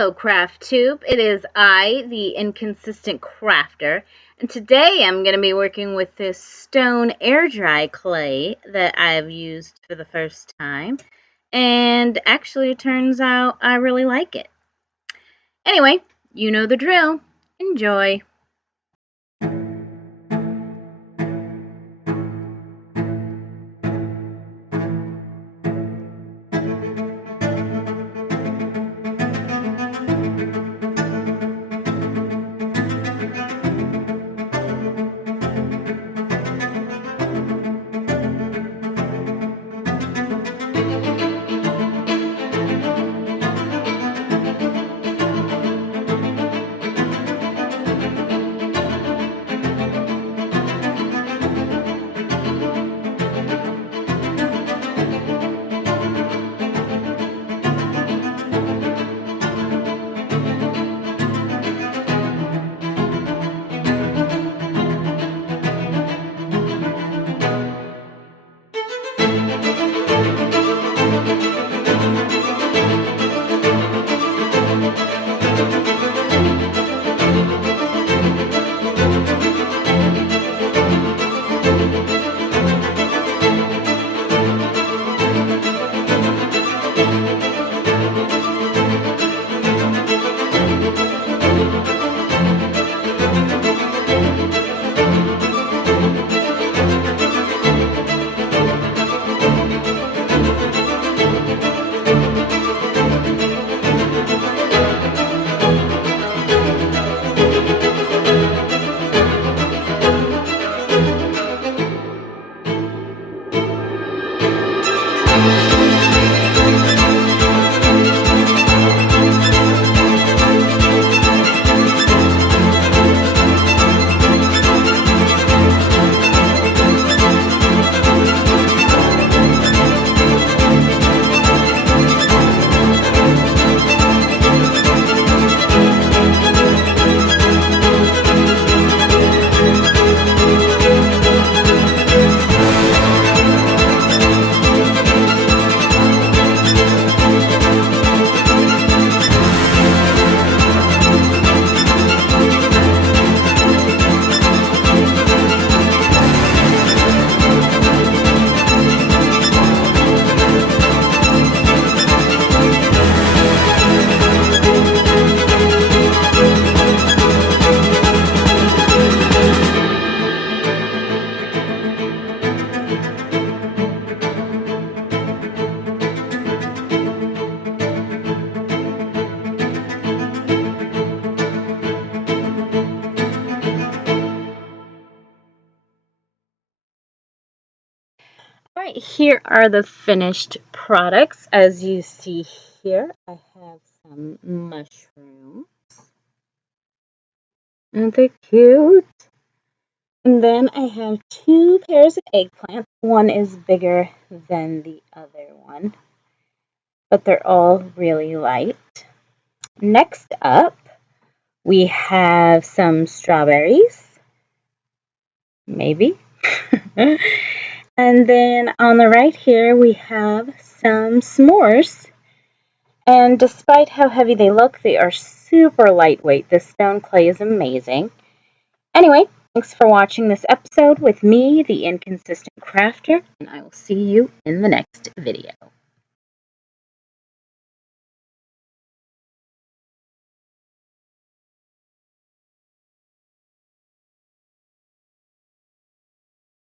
Hello, Craft Tube. It is I, the Inconsistent Crafter, and today I'm going to be working with this stone air dry clay that I've used for the first time, and actually it turns out I really like it. Anyway, you know the drill. Enjoy. Alright, here are the finished products. As you see here, I have some mushrooms. Aren't they cute? And then I have two pairs of eggplants. One is bigger than the other one, but they're all really light. Next up, we have some strawberries. Maybe. And then on the right here, we have some s'mores. And despite how heavy they look, they are super lightweight. This stone clay is amazing. Anyway, thanks for watching this episode with me, the Inconsistent Crafter, and I will see you in the next video.